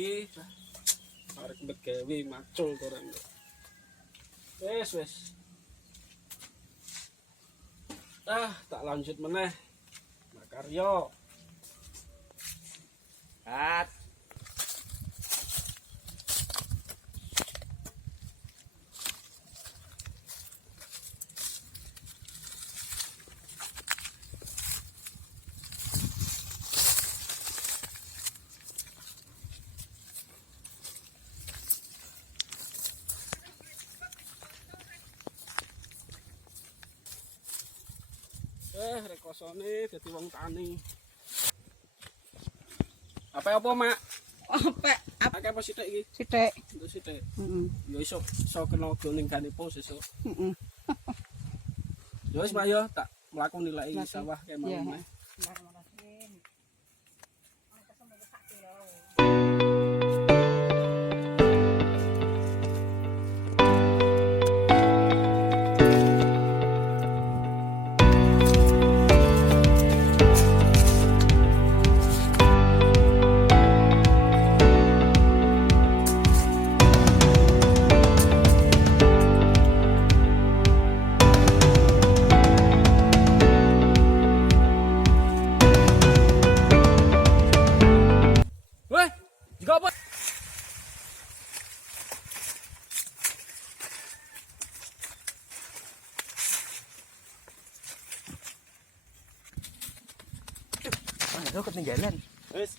iki. Arek begawe macul korang. Wes. Tak lanjut meneh. Makaryo. Kat. Rekosone dadi wong tani. Apa, Mak? Apa? Akeh apa sithik iki? Sithik. Engko sithik. Heeh. Ya iso kena goning ganipun sesuk. Heeh. Ya wis, Mak yo, tak mlaku nilai sawah kae mau Iya. meneh. Wah, juga apa? Lo ketinggalan. Wis.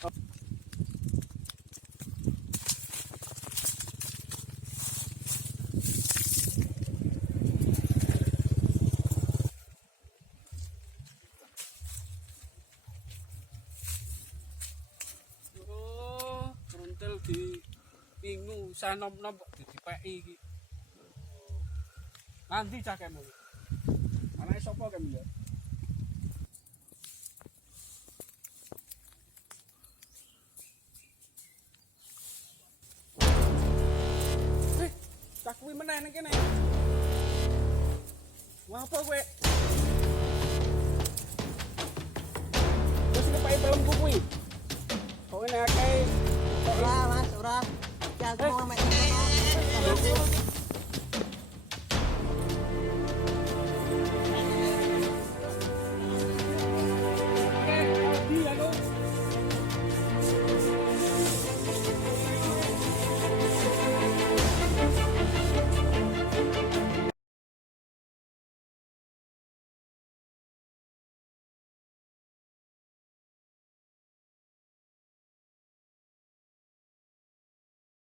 Runtel di pingu sanom-nom kok dipeki iki. Nanti cakeme. Anake sapa kene ya? Cak kuwi meneh ning kene. Ngapa kowe? Wis kepake balem kuwi. Kowe nek akeh Ora, Mas, ora. Iki aku mau mek.